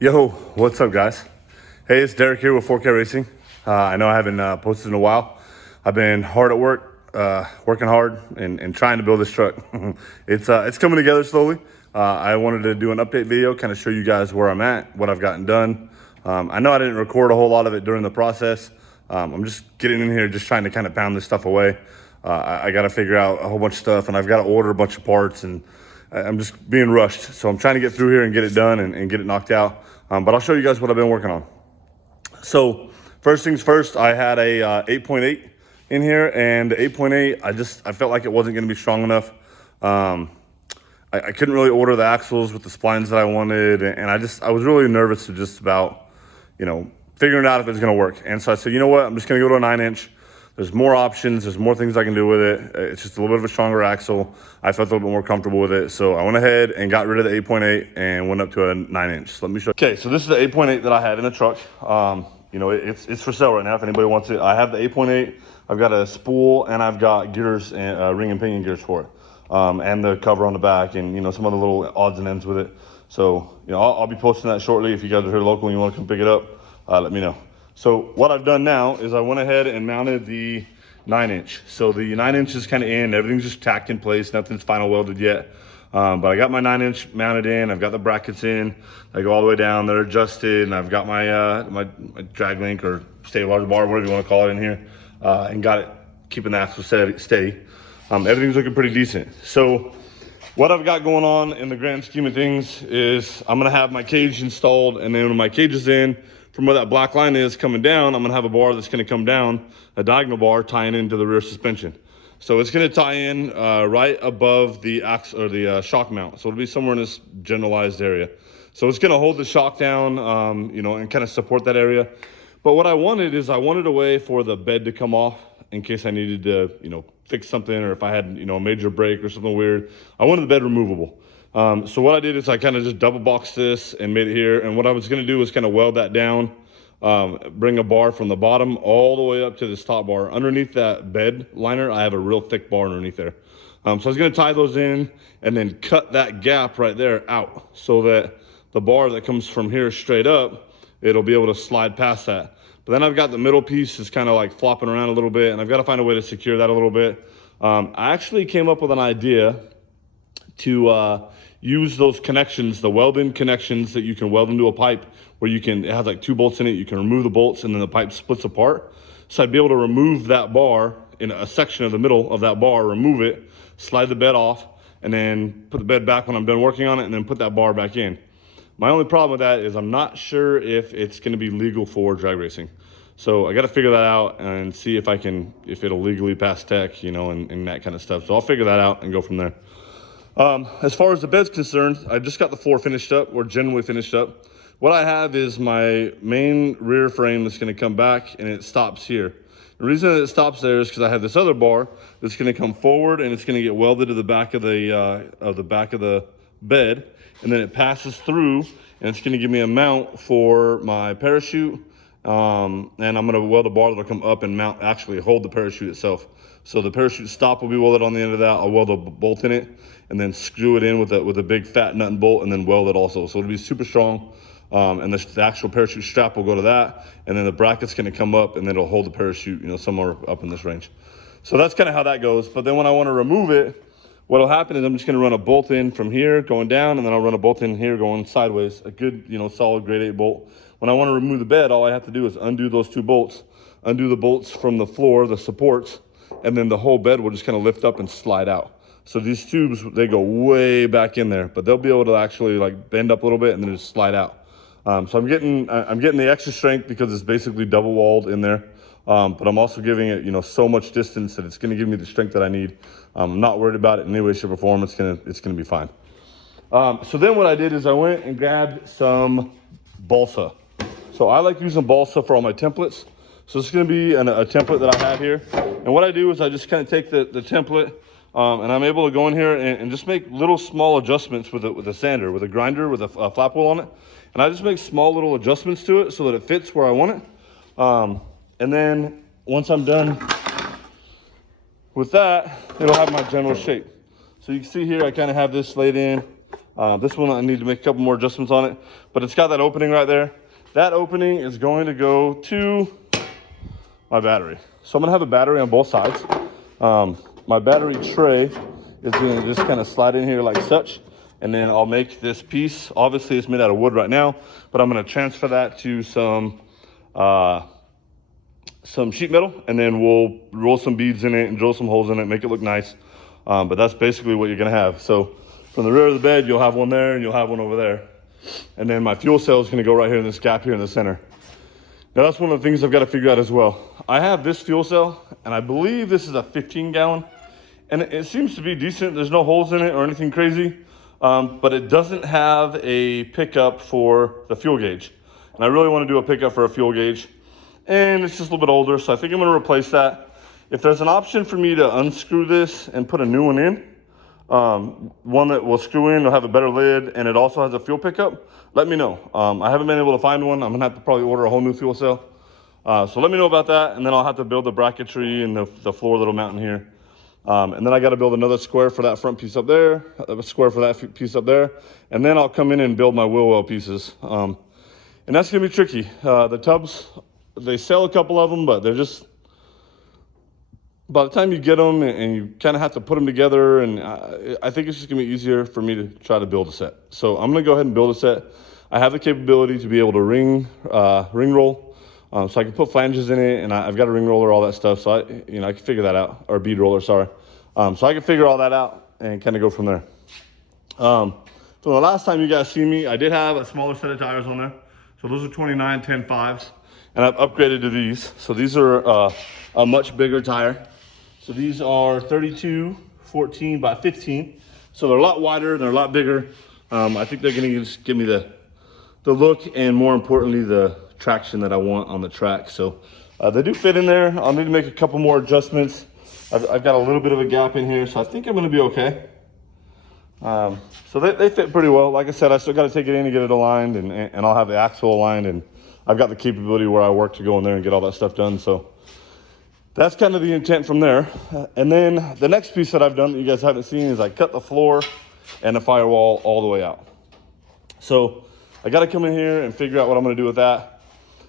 Yo, what's up, guys? Hey, it's Derek here with 4K Racing. I know I haven't posted in a while. I've been hard at work, working hard and trying to build this truck. It's coming together slowly. I wanted to do an update video, kind of show you guys where I'm at, what I've gotten done. I know I didn't record a whole lot of it during the process. I'm just getting in here, just trying to kind of pound this stuff away. I got to figure out a whole bunch of stuff, and I've got to order a bunch of parts, and I'm just being rushed. So I'm trying to get through here and get it done and get it knocked out. But I'll show you guys what I've been working on. So first things first, I had a 8.8 in here, and the 8.8, I felt like it wasn't going to be strong enough. I couldn't really order the axles with the splines that I wanted, and I was really nervous to just about, figuring out if it's going to work. And so I said, you know what, I'm just going to go to a 9-inch. There's more options. There's more things I can do with it. It's just a little bit of a stronger axle. I felt a little bit more comfortable with it. So I went ahead and got rid of the 8.8 and went up to a 9-inch. So let me show you. Okay, so this is the 8.8 that I have in the truck. It's for sale right now if anybody wants it. I have the 8.8. I've got a spool and I've got gears and ring and pinion gears for it. And the cover on the back and, some other little odds and ends with it. So, I'll be posting that shortly. If you guys are here local and you want to come pick it up, let me know. So what I've done now is I went ahead and mounted the 9-inch. So the 9-inch is kind of in, everything's just tacked in place, nothing's final welded yet. But I got my 9-inch mounted in, I've got the brackets in, I go all the way down, they're adjusted, and I've got my drag link or stabilizer bar, whatever you want to call it in here, and got it, keeping the axle steady. Everything's looking pretty decent. So what I've got going on in the grand scheme of things is I'm gonna have my cage installed, and then when my cage is in, from where that black line is coming down, I'm gonna have a bar that's gonna come down, a diagonal bar tying into the rear suspension. So it's gonna tie in right above the axle or the shock mount. So it'll be somewhere in this generalized area. So it's gonna hold the shock down, and kind of support that area. But what I wanted is I wanted a way for the bed to come off in case I needed to, fix something, or if I had, a major break or something weird. I wanted the bed removable. So what I did is I kind of just double boxed this and made it here. And what I was going to do was kind of weld that down, bring a bar from the bottom all the way up to this top bar. Underneath that bed liner, I have a real thick bar underneath there. So I was going to tie those in and then cut that gap right there out so that the bar that comes from here straight up, it'll be able to slide past that. But then I've got the middle piece is kind of like flopping around a little bit, and I've got to find a way to secure that a little bit. I actually came up with an idea to use those connections, the weld-in connections that you can weld into a pipe where it has like 2 bolts in it. You can remove the bolts and then the pipe splits apart. So I'd be able to remove that bar in a section of the middle of that bar, remove it, slide the bed off, and then put the bed back when I'm done working on it, and then put that bar back in. My only problem with that is I'm not sure if it's going to be legal for drag racing. So I got to figure that out and see if it'll legally pass tech, and that kind of stuff. So I'll figure that out and go from there. As far as the bed's concerned, I just got the floor finished up, or generally finished up. What I have is my main rear frame that's going to come back, and it stops here. The reason that it stops there is because I have this other bar that's going to come forward, and it's going to get welded to the back of the bed, and then it passes through, and it's going to give me a mount for my parachute. And I'm going to weld a bar that'll come up and actually hold the parachute itself. So the parachute stop will be welded on the end of that. I'll weld a bolt in it and then screw it in with a big fat nut and bolt, and then weld it also. So it'll be super strong. And the actual parachute strap will go to that, and then the bracket's going to come up, and then it'll hold the parachute, somewhere up in this range. So that's kind of how that goes. But then when I want to remove it, what'll happen is I'm just going to run a bolt in from here going down, and then I'll run a bolt in here going sideways, a good, solid grade 8 bolt. When I want to remove the bed, all I have to do is undo those 2 bolts, undo the bolts from the floor, the supports, and then the whole bed will just kind of lift up and slide out. So these tubes, they go way back in there, but they'll be able to actually like bend up a little bit and then just slide out. So I'm getting the extra strength because it's basically double walled in there. But I'm also giving it, so much distance that it's going to give me the strength that I need. I'm not worried about it in any way, shape, or form. It's gonna be fine. So then what I did is I went and grabbed some balsa. So I like using balsa for all my templates. So it's going to be a template that I have here. And what I do is I just kind of take the template, and I'm able to go in here and just make little small adjustments with a sander, with a grinder, with a flap wheel on it. And I just make small little adjustments to it so that it fits where I want it. And then once I'm done with that, it'll have my general shape. So you can see here, I kind of have this laid in. This one I need to make a couple more adjustments on it, but it's got that opening right there. That opening is going to go to my battery. So I'm gonna have a battery on both sides. My battery tray is gonna just kind of slide in here like such, and then I'll make this piece. Obviously it's made out of wood right now, but I'm gonna transfer that to some sheet metal, and then we'll roll some beads in it and drill some holes in it, make it look nice. But that's basically what you're gonna have. So from the rear of the bed, you'll have one there and you'll have one over there. And then my fuel cell is gonna go right here in this gap here in the center. Now that's one of the things I've got to figure out as well. I have this fuel cell, and I believe this is a 15 gallon, and it seems to be decent. There's no holes in it or anything crazy, but it doesn't have a pickup for the fuel gauge. And I really want to do a pickup for a fuel gauge, and it's just a little bit older, so I think I'm going to replace that. If there's an option for me to unscrew this and put a new one in, one that will screw in, will have a better lid, and it also has a fuel pickup, let me know. I haven't been able to find one. I'm gonna have to probably order a whole new fuel cell. So let me know about that, and then I'll have to build the bracketry and the floor that'll mount in here. And then I gotta build another square for that front piece up there, a square for that piece up there, and then I'll come in and build my wheel well pieces. And that's gonna be tricky. The tubs, they sell a couple of them, but they're just, by the time you get them and you kind of have to put them together, and I think it's just gonna be easier for me to try to build a set. So I'm gonna go ahead and build a set. I have the capability to be able to ring roll, so I can put flanges in it, and I've got a ring roller, all that stuff. So I can figure that out, or bead roller, sorry. So I can figure all that out and kind of go from there. So the last time you guys see me, I did have a smaller set of tires on there. So those are 29 10.5s, and I've upgraded to these. So these are a much bigger tire. So these are 32 14 by 15. So they're a lot wider, they're a lot bigger. I think they're gonna just give me the look, and more importantly, the traction that I want on the track. So they do fit in there. I'll need to make a couple more adjustments. I've got a little bit of a gap in here, so I think I'm gonna be okay. So they fit pretty well. Like I said, I still gotta take it in and get it aligned, and I'll have the axle aligned, and I've got the capability where I work to go in there and get all that stuff done. So that's kind of the intent from there. And then the next piece that I've done that you guys haven't seen is I cut the floor and the firewall all the way out. So I got to come in here and figure out what I'm going to do with that.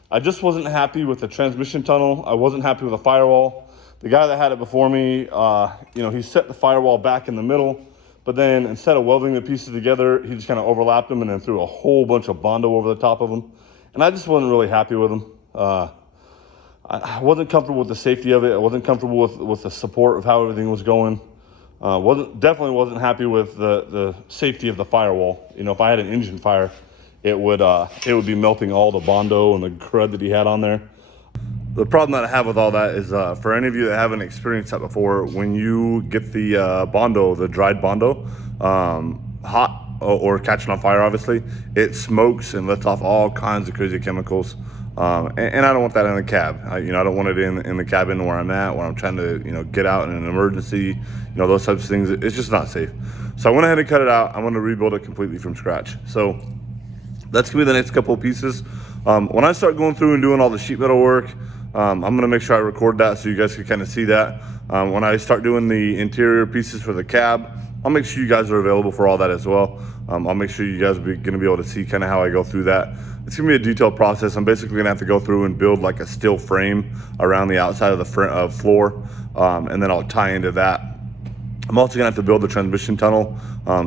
I just wasn't happy with the transmission tunnel. I wasn't happy with the firewall. The guy that had it before me, he set the firewall back in the middle, but then instead of welding the pieces together, he just kind of overlapped them and then threw a whole bunch of Bondo over the top of them. And I just wasn't really happy with them. I wasn't comfortable with the safety of it. I wasn't comfortable with the support of how everything was going. Definitely wasn't happy with the safety of the firewall. If I had an engine fire, it would be melting all the Bondo and the crud that he had on there. The problem that I have with all that is, for any of you that haven't experienced that before, when you get the Bondo, the dried Bondo, hot or catching on fire, obviously, it smokes and lets off all kinds of crazy chemicals. And I don't want that in the cab. I don't want it in the cabin where I'm at, where I'm trying to, get out in an emergency, those types of things. It's just not safe. So I went ahead and cut it out. I'm going to rebuild it completely from scratch. So that's going to be the next couple of pieces. When I start going through and doing all the sheet metal work, I'm going to make sure I record that so you guys can kind of see that. When I start doing the interior pieces for the cab, I'll make sure you guys are available for all that as well. I'll make sure you guys are going to be able to see kind of how I go through that. It's going to be a detailed process. I'm basically going to have to go through and build like a steel frame around the outside of the floor, and then I'll tie into that. I'm also going to have to build the transmission tunnel,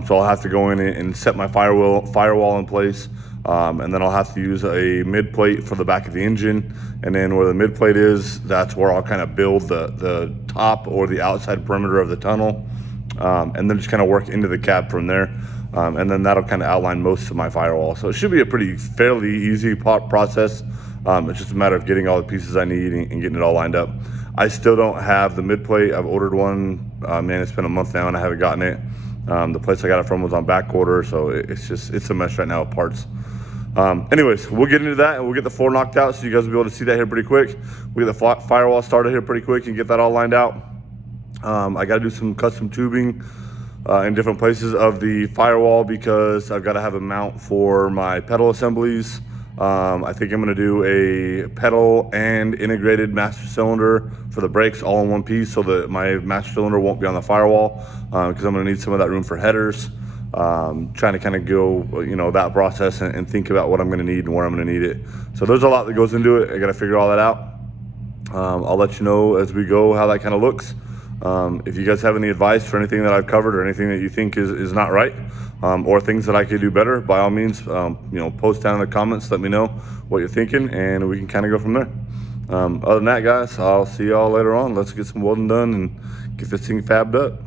so I'll have to go in and set my firewall in place, and then I'll have to use a mid plate for the back of the engine, and then where the mid plate is, that's where I'll kind of build the top or the outside perimeter of the tunnel, and then just kind of work into the cab from there. And then that'll kind of outline most of my firewall. So it should be a fairly easy process. It's just a matter of getting all the pieces I need and getting it all lined up. I still don't have the mid plate. I've ordered one. It's been a month now and I haven't gotten it. The place I got it from was on back order, so it's a mess right now with parts. Anyways, we'll get into that and we'll get the floor knocked out so you guys will be able to see that here pretty quick. We'll get the firewall started here pretty quick and get that all lined out. I got to do some custom tubing in different places of the firewall because I've got to have a mount for my pedal assemblies. I think I'm going to do a pedal and integrated master cylinder for the brakes all in one piece so that my master cylinder won't be on the firewall, because I'm going to need some of that room for headers. trying to kind of go, that process and think about what I'm going to need and where I'm going to need it. So there's a lot that goes into it. I got to figure all that out. I'll let you know as we go how that kind of looks. If you guys have any advice for anything that I've covered or anything that you think is not right, or things that I could do better, by all means, post down in the comments, let me know what you're thinking, and we can kind of go from there. Other than that, guys, I'll see y'all later on. Let's get some welding done and get this thing fabbed up.